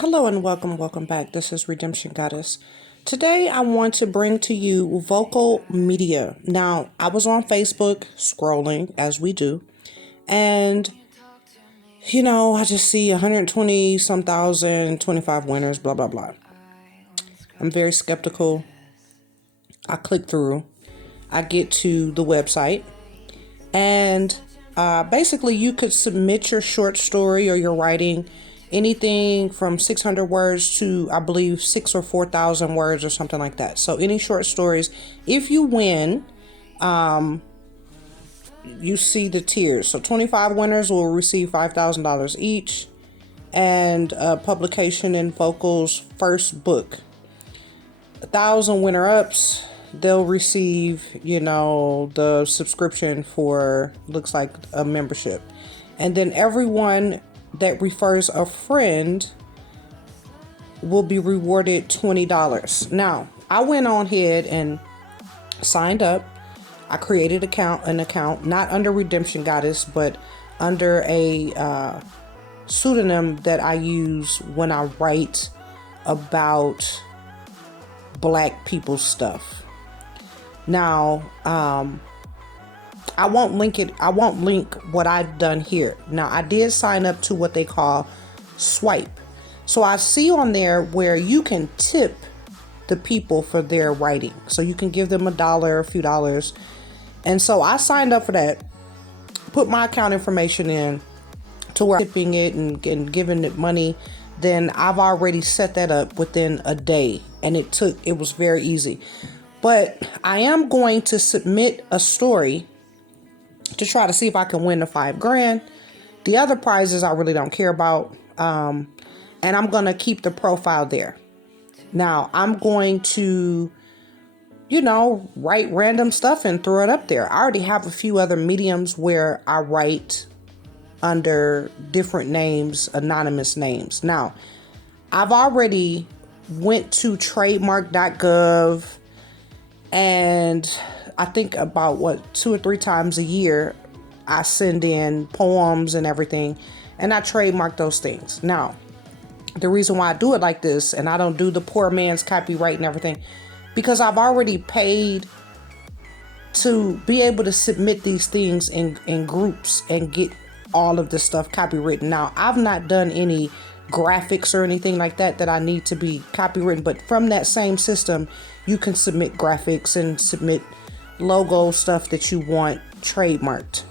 Hello and welcome back. This is Redemption Goddess. Today I want to bring to you vocal media. Now, I was on Facebook scrolling as we do, and I just see 120 some thousand, 25 winners, blah blah blah. I'm very skeptical. I click through. I get to the website, and basically you could submit your short story or your writing, anything from 600 words to, I believe, 6 or 4,000 words or something like that. So any short stories. If you win, you see the tiers. So 25 winners will receive $5,000 each, and publication in Vocal's first book. 1,000 winner ups, they'll receive, the subscription for, looks like, a membership. And then everyone that refers a friend will be rewarded $20. Now, I went on ahead and signed up. I created an account, not under Redemption Goddess, but under a pseudonym that I use when I write about Black people's stuff. Now, I won't link it. I won't link what I've done here. Now, I did sign up to what they call Swipe. So I see on there where you can tip the people for their writing. So you can give them $1, a few dollars. And so I signed up for that, put my account information in to where I'm tipping it and giving it money. Then I've already set that up within a day, and it was very easy. But I am going to submit a story to try to see if I can win the $5,000. The other prizes I really don't care about. And I'm going to keep the profile there. Now, I'm going to, write random stuff and throw it up there. I already have a few other mediums where I write under different names, anonymous names. Now, I've already went to trademark.gov, and I think about 2 or 3 times a year, I send in poems and everything, and I trademark those things. Now, the reason why I do it like this, and I don't do the poor man's copyright and everything, because I've already paid to be able to submit these things in groups and get all of this stuff copywritten. Now, I've not done any graphics or anything like that I need to be copywritten, but from that same system, you can submit graphics and submit logo stuff that you want trademarked,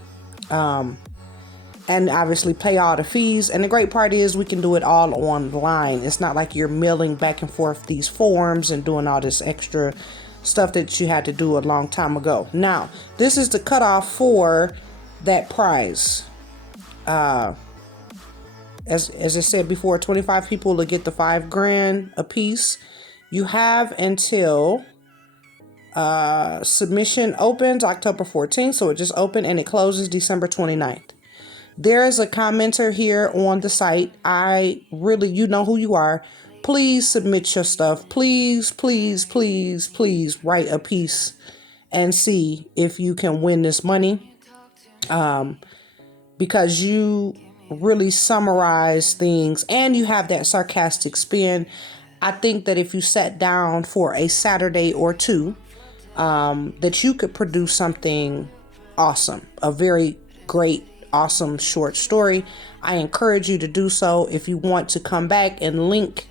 and obviously pay all the fees. And the great part is we can do it all online. It's not like you're mailing back and forth these forms and doing all this extra stuff that you had to do a long time ago. Now, this is the cutoff for that prize. As I said before, 25 people will get the $5,000 a piece. You have until submission opens October 14th, so it just opened, and it closes December 29th. There is a commenter here on the site. You know who you are. Please submit your stuff. Please, please, please, please write a piece and see if you can win this money. Because you really summarize things and you have that sarcastic spin. I think that if you sat down for a Saturday or two, that you could produce something awesome, a very great, awesome short story. I encourage you to do so. If you want to come back and link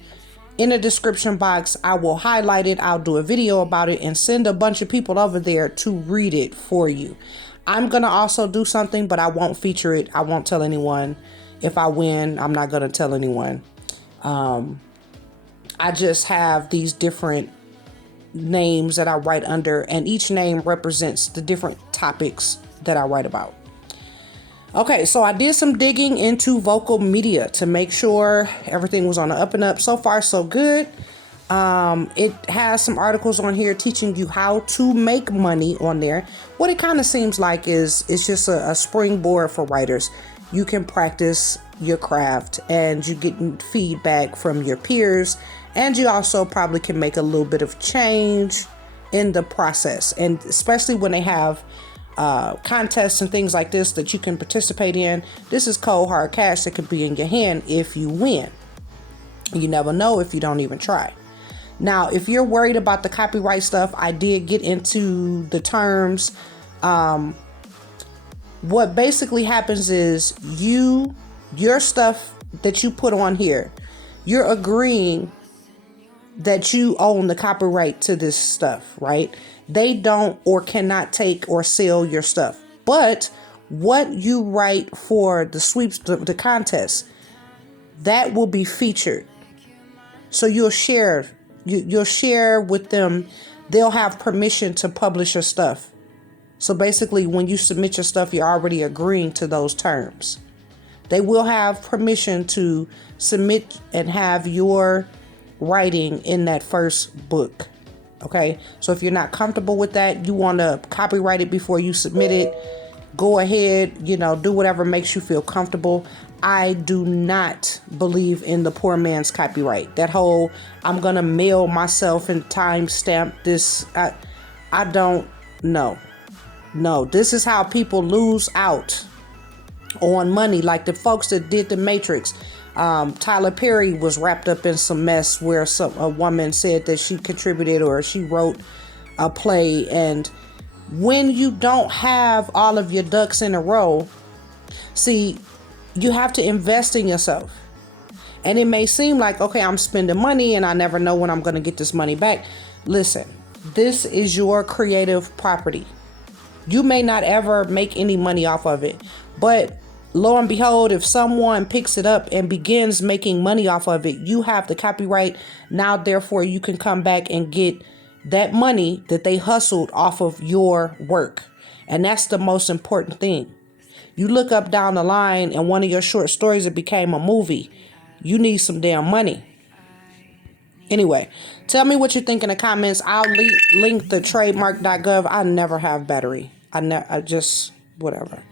in the description box, I will highlight it. I'll do a video about it and send a bunch of people over there to read it for you. I'm going to also do something, but I won't feature it. I won't tell anyone. If I win, I'm not going to tell anyone. I just have these different names that I write under, and each name represents the different topics that I write about. Okay, so I did some digging into vocal media to make sure everything was on the up and up. So far, so good. It has some articles on here teaching you how to make money on there. What it kind of seems like is it's just a springboard for writers. You can practice your craft, and you get feedback from your peers, and you also probably can make a little bit of change in the process. And especially when they have contests and things like this that you can participate in. This is cold hard cash that could be in your hand if you win. You never know if you don't even try. Now, if you're worried about the copyright stuff, I did get into the terms. What basically happens is your stuff that you put on here, you're agreeing that you own the copyright to this stuff, right? They don't or cannot take or sell your stuff. But what you write for the sweeps, the contest, that will be featured. So you'll share with them. They'll have permission to publish your stuff. So basically, when you submit your stuff, you're already agreeing to those terms. They will have permission to submit and have your writing in that first book. Okay, so if you're not comfortable with that, you want to copyright it before you submit it, go ahead, do whatever makes you feel comfortable. I do not believe in the poor man's copyright. That whole, I'm going to mail myself and timestamp this. I don't know. No, this is how people lose out on money. Like the folks that did The Matrix. Tyler Perry was wrapped up in some mess where a woman said that she contributed or she wrote a play. And when you don't have all of your ducks in a row, see, you have to invest in yourself. And it may seem like, okay, I'm spending money and I never know when I'm going to get this money back. Listen, this is your creative property. You may not ever make any money off of it, but lo and behold, if someone picks it up and begins making money off of it, you have the copyright. Now, therefore, you can come back and get that money that they hustled off of your work. And that's the most important thing. You look up down the line and one of your short stories, it became a movie. You need some damn money. Anyway, tell me what you think in the comments. I'll link the trademark.gov. I never have battery. I just, whatever.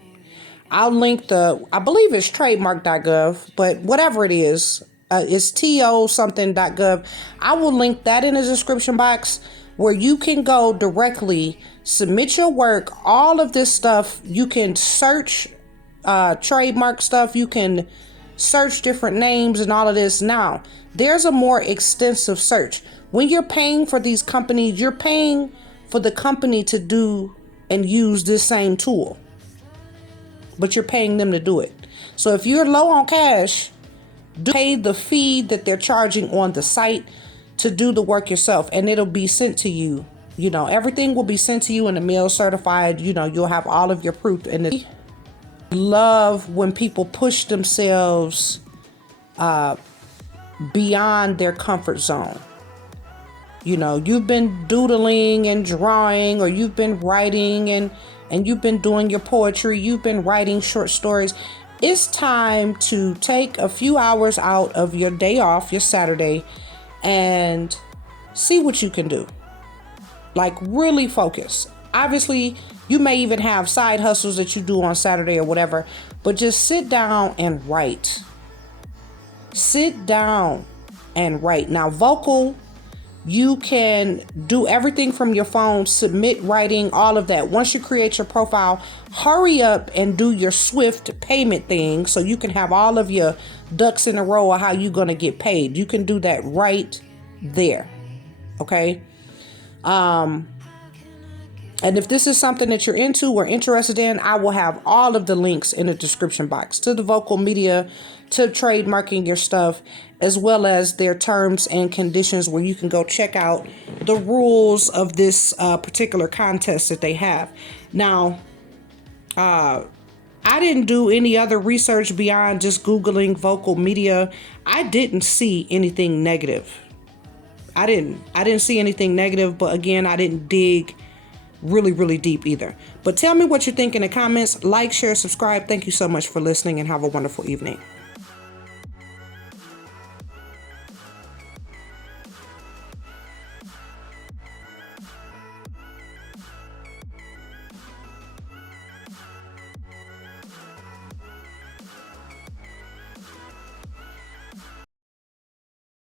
I'll link I believe it's trademark.gov, but whatever it is, it's to something.gov. I will link that in the description box where you can go directly, submit your work, all of this stuff. You can search trademark stuff. You can search different names and all of this. Now, there's a more extensive search. When you're paying for these companies, you're paying for the company to do and use this same tool, but you're paying them to do it. So if you're low on cash, pay the fee that they're charging on the site to do the work yourself, and it'll be sent to you. Everything will be sent to you in the mail, certified. You'll have all of your proof. And I love when people push themselves beyond their comfort zone. You've been doodling and drawing, or you've been writing and you've been doing your poetry, you've been writing short stories. It's time to take a few hours out of your day off, your Saturday, and see what you can do. Like, really focus. Obviously, you may even have side hustles that you do on Saturday or whatever, but just sit down and write. Sit down and write. Now, vocal, you can do everything from your phone, submit writing, all of that. Once you create your profile, hurry up and do your Swift payment thing so you can have all of your ducks in a row of how you're going to get paid. You can do that right there. Okay. And if this is something that you're into or interested in, I will have all of the links in the description box to the vocal media, to trademarking your stuff, as well as their terms and conditions where you can go check out the rules of this particular contest that they have. Now, I didn't do any other research beyond just Googling vocal media. I didn't see anything negative. I didn't see anything negative, but again, I didn't dig really deep either. But tell me what you think in the comments. Like, share, subscribe. Thank you so much for listening and have a wonderful evening.